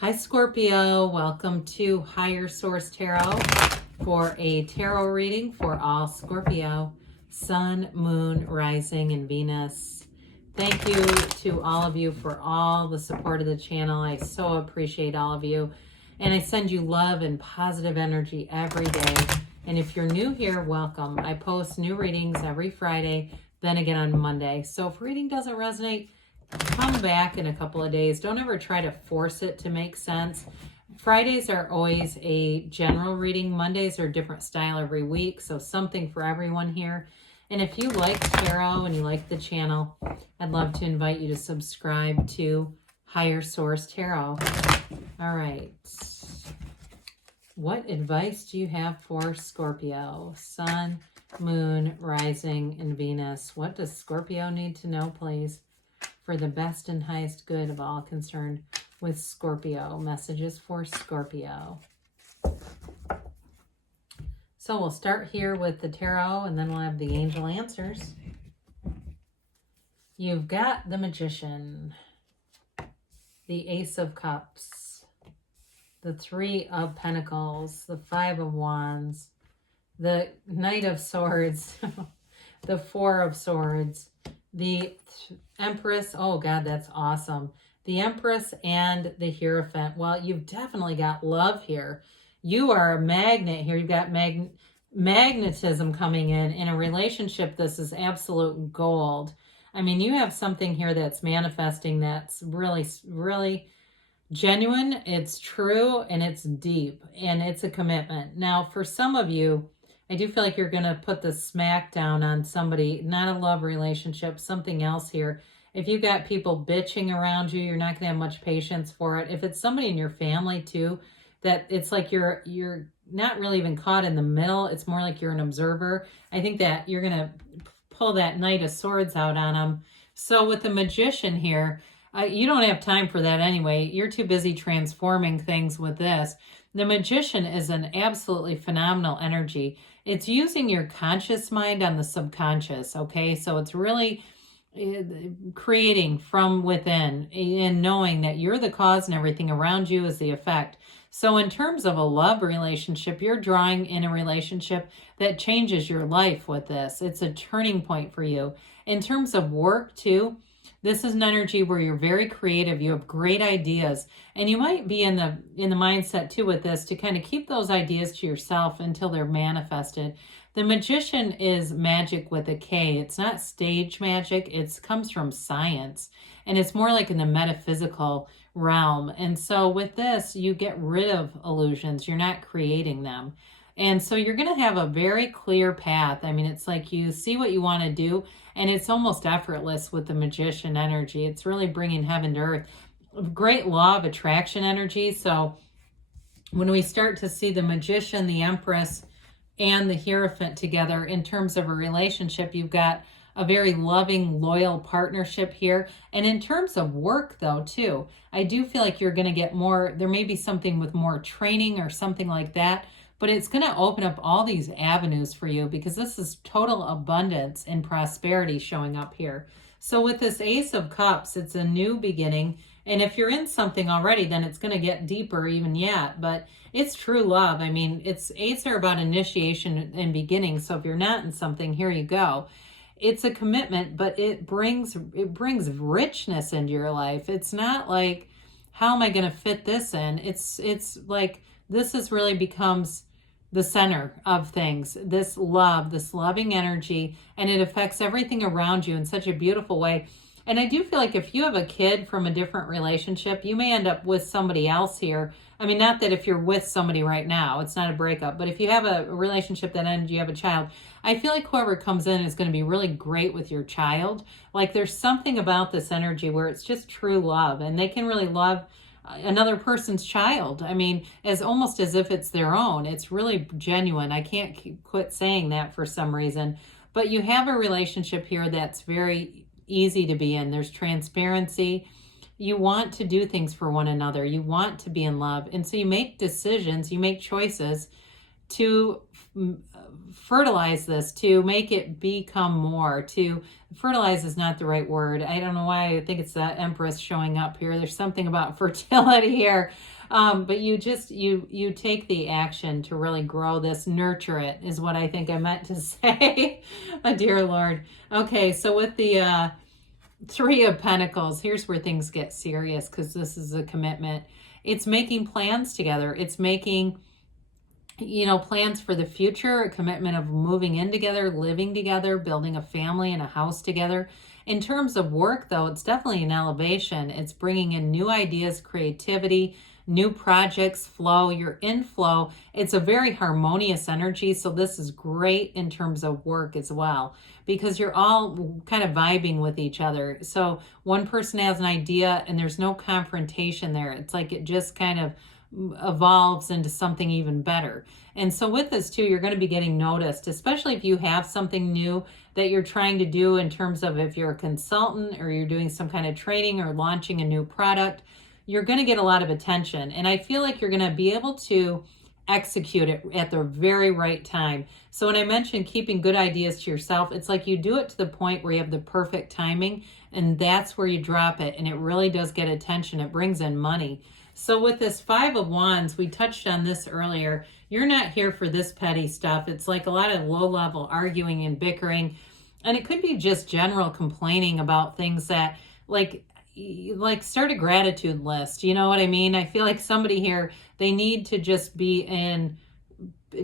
Hi Scorpio, welcome to Higher Source Tarot for a tarot reading for all Scorpio, Sun, Moon, Rising, and Venus. Thank you to all of you for all the support of the channel. I so appreciate all of you. And I send you love and positive energy every day. And if you're new here, welcome. I post new readings every Friday, then again on Monday. So if reading doesn't resonate, come back in a couple of days. Don't ever try to force it to make sense. Fridays are always a general reading. Mondays are a different style every week, so something for everyone here. And if you like tarot and you like the channel, I'd love to invite you to subscribe to Higher Source Tarot. All right. What advice do you have for Scorpio? Sun, Moon, Rising, and Venus. What does Scorpio need to know, please? For the best and highest good of all concerned with Scorpio. Messages for Scorpio. So we'll start here with the tarot and then we'll have the angel answers. You've got the Magician, the Ace of Cups, the Three of Pentacles, the Five of Wands, the Knight of Swords, the Four of Swords, the Empress. Oh God, that's awesome. The Empress and the Hierophant. Well, you've definitely got love here. You are a magnet here. You've got magnetism coming in a relationship. This is absolute gold. I mean, you have something here that's manifesting that's really, really genuine. It's true and it's deep and it's a commitment. Now, for some of you, I do feel like you're going to put the smack down on somebody, not a love relationship, something else here. If you've got people bitching around you, you're not going to have much patience for it. If it's somebody in your family too, that it's like you're not really even caught in the middle. It's more like you're an observer. I think that you're going to pull that Knight of Swords out on them. So with the Magician here, you don't have time for that anyway. You're too busy transforming things with this. The Magician is an absolutely phenomenal energy. It's using your conscious mind on the subconscious, okay? So it's really creating from within and knowing that you're the cause and everything around you is the effect. So in terms of a love relationship, you're drawing in a relationship that changes your life with this. It's a turning point for you. In terms of work too, this is an energy where you're very creative. You have great ideas, and you might be in the mindset too with this to kind of keep those ideas to yourself until they're manifested. The Magician is magic with a K. It's not stage magic. It comes from science, and it's more like in the metaphysical realm. And so with this, you get rid of illusions. You're not creating them. And so you're going to have a very clear path. I mean, it's like you see what you want to do, and it's almost effortless with the Magician energy. It's really bringing heaven to earth. Great law of attraction energy. So when we start to see the Magician, the Empress, and the Hierophant together in terms of a relationship, you've got a very loving, loyal partnership here. And in terms of work, though, too, I do feel like you're going to get more, there may be something with more training or something like that, but it's going to open up all these avenues for you because this is total abundance and prosperity showing up here. So with this Ace of Cups, it's a new beginning. And if you're in something already, then it's going to get deeper even yet. But it's true love. I mean, Eights are about initiation and beginning. So if you're not in something, here you go. It's a commitment, but it brings richness into your life. It's not like, how am I going to fit this in? It's like this is really becomes the center of things, this love, this loving energy, and it affects everything around you in such a beautiful way. And I do feel like if you have a kid from a different relationship, you may end up with somebody else here. I mean, not that if you're with somebody right now, it's not a breakup, but if you have a relationship that ended, you have a child, I feel like whoever comes in is going to be really great with your child. Like there's something about this energy where it's just true love, and they can really love another person's child. I mean, as almost as if it's their own. It's really genuine. I can't quit saying that for some reason. But you have a relationship here that's very easy to be in. There's transparency. You want to do things for one another. You want to be in love. And so you make decisions, you make choices to fertilize this, to make it become more. To fertilize is not the right word. I don't know why I think it's the Empress showing up here. There's something about fertility here. But you just, you take the action to really grow this, nurture it, is what I think I meant to say. Oh, dear Lord. Okay, so with the Three of Pentacles, here's where things get serious, because this is a commitment. It's making plans together. It's making, you know, plans for the future, a commitment of moving in together, living together, building a family and a house together. In terms of work, though, it's definitely an elevation. It's bringing in new ideas, creativity, new projects, flow. You're in flow. It's a very harmonious energy. So this is great in terms of work as well, because you're all kind of vibing with each other. So one person has an idea and there's no confrontation there. It's like it just kind of evolves into something even better. And so with this too, you're going to be getting noticed, especially if you have something new that you're trying to do, in terms of if you're a consultant or you're doing some kind of training or launching a new product. You're going to get a lot of attention, and I feel like you're going to be able to execute it at the very right time. So when I mentioned keeping good ideas to yourself, it's like you do it to the point where you have the perfect timing, and that's where you drop it, and it really does get attention. It brings in money. So with this Five of Wands, we touched on this earlier. You're not here for this petty stuff. It's like a lot of low-level arguing and bickering, and it could be just general complaining about things that, like start a gratitude list. You know what I mean? I feel like somebody here, they need to just be in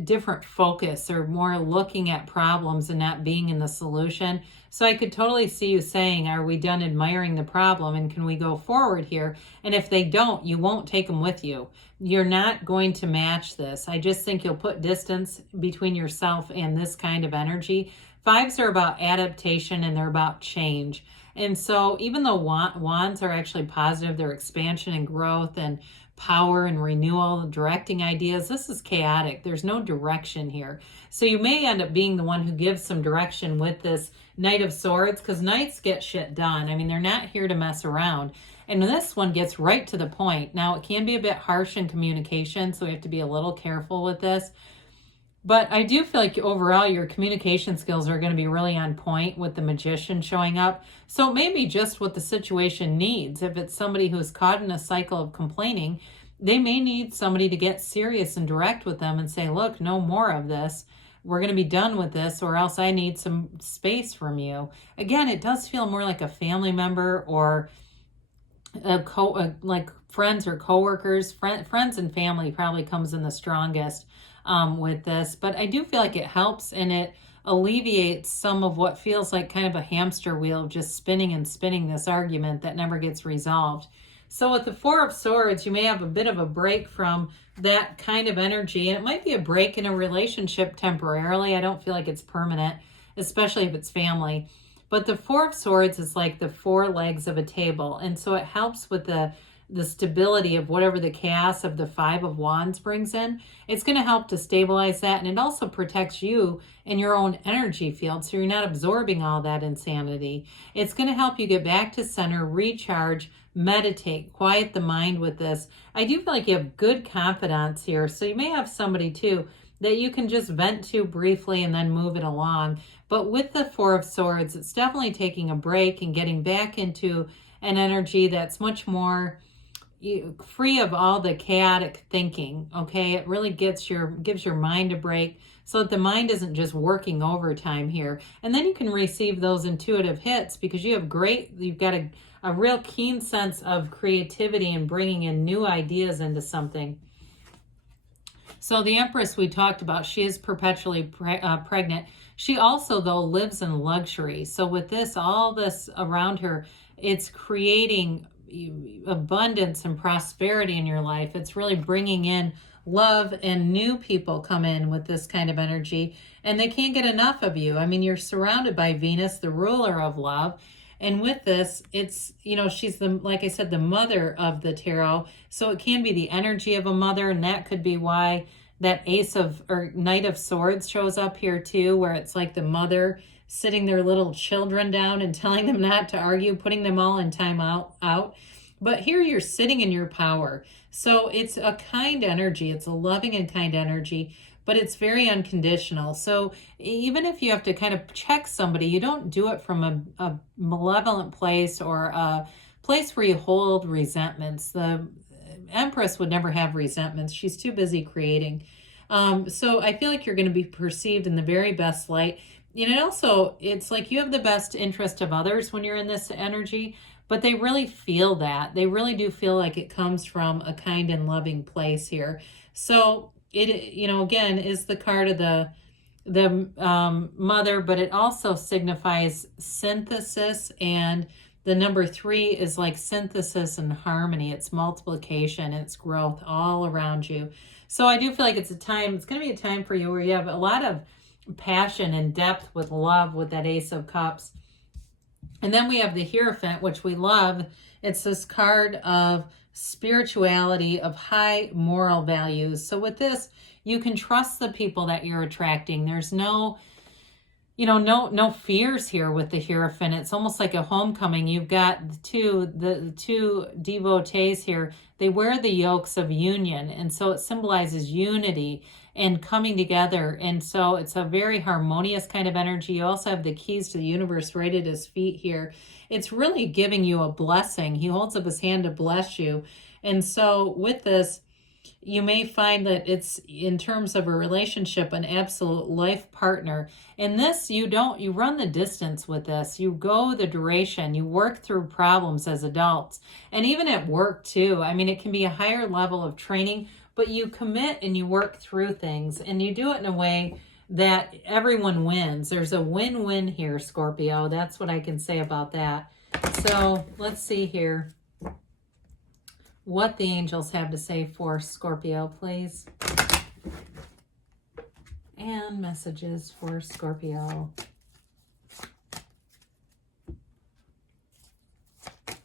different focus, or more looking at problems and not being in the solution. So I could totally see you saying, are we done admiring the problem and can we go forward here? And if they don't, you won't take them with you. You're not going to match this. I just think you'll put distance between yourself and this kind of energy. Fives are about adaptation and they're about change. And so even though wands are actually positive, they're expansion and growth and power and renewal, directing ideas, this is chaotic. There's no direction here. So you may end up being the one who gives some direction with this Knight of Swords, because knights get shit done. I mean, they're not here to mess around. And this one gets right to the point. Now, it can be a bit harsh in communication, so we have to be a little careful with this. But I do feel like overall your communication skills are going to be really on point with the Magician showing up. So it may be just what the situation needs. If it's somebody who's caught in a cycle of complaining, they may need somebody to get serious and direct with them and say, look, no more of this. We're going to be done with this, or else I need some space from you. Again, it does feel more like a family member, or like friends or coworkers. Friends and family probably comes in the strongest with this, but I do feel like it helps, and it alleviates some of what feels like kind of a hamster wheel of just spinning and spinning this argument that never gets resolved. So with the Four of Swords, you may have a bit of a break from that kind of energy, and it might be a break in a relationship temporarily. I don't feel like it's permanent, especially if it's family. But the Four of Swords is like the four legs of a table, and so it helps with the stability of whatever the chaos of the Five of Wands brings in. It's going to help to stabilize that, and it also protects you in your own energy field, so you're not absorbing all that insanity. It's going to help you get back to center, recharge, meditate, quiet the mind with this. I do feel like you have good confidence here, so you may have somebody too that you can just vent to briefly and then move it along. But with the Four of Swords, it's definitely taking a break and getting back into an energy that's much more free of all the chaotic thinking. Okay, it really gives your mind a break, so that the mind isn't just working overtime here. And then you can receive those intuitive hits, because you've got a real keen sense of creativity and bringing in new ideas into something. So the Empress we talked about, she is perpetually pregnant. She also, though, lives in luxury. So with this, all this around her, it's creating abundance and prosperity in your life. It's really bringing in love, and new people come in with this kind of energy, and they can't get enough of you. I mean, you're surrounded by Venus, the ruler of love. And with this, it's, she's like I said, the mother of the tarot. So it can be the energy of a mother, and that could be why that Knight of Swords shows up here too, where it's like the mother sitting their little children down and telling them not to argue, putting them all in time out. But here you're sitting in your power. So it's a kind energy. It's a loving and kind energy. but it's very unconditional. So even if you have to kind of check somebody, you don't do it from a malevolent place or a place where you hold resentments. The Empress would never have resentments. She's too busy creating. So I feel like you're going to be perceived in the very best light. And it also, it's like you have the best interest of others when you're in this energy, but they really feel that. They really do feel like it comes from a kind and loving place here. So it, you know, again, is the card of the mother, but it also signifies synthesis, and the number 3 is like synthesis and harmony. It's multiplication, it's growth all around you. So I do feel like it's a time, it's going to be a time for you where you have a lot of passion and depth with love with that Ace of Cups. And then we have the Hierophant, which we love. It's this card of spirituality, of high moral values. So with this, you can trust the people that you're attracting. There's no, you know, no fears here with the Hierophant. It's almost like a homecoming. You've got the two devotees here. They wear the yokes of union, and so it symbolizes unity and coming together. And so it's a very harmonious kind of energy. You also have the keys to the universe right at his feet here. It's really giving you a blessing. He holds up his hand to bless you. And so with this, you may find that it's, in terms of a relationship, an absolute life partner. In this, you run the distance with this. You go the duration. You work through problems as adults. And even at work too. I mean, it can be a higher level of training, but you commit and you work through things, and you do it in a way that everyone wins. There's a win-win here, Scorpio. That's what I can say about that. So let's see here what the angels have to say for Scorpio, please. And messages for Scorpio.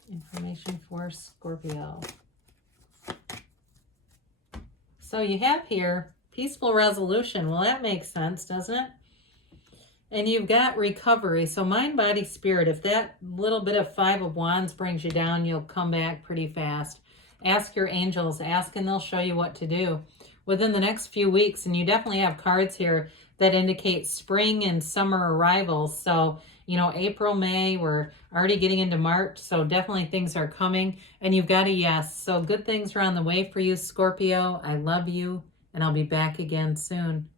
Information for Scorpio. So you have here peaceful resolution. Well, that makes sense, doesn't it? And you've got recovery. So mind, body, spirit. If that little bit of 5 of Wands brings you down, you'll come back pretty fast. Ask your angels. Ask and they'll show you what to do within the next few weeks. And you definitely have cards here that indicate spring and summer arrivals. So, you know, April, May, we're already getting into March. So definitely things are coming. And you've got a yes. So good things are on the way for you, Scorpio. I love you. And I'll be back again soon.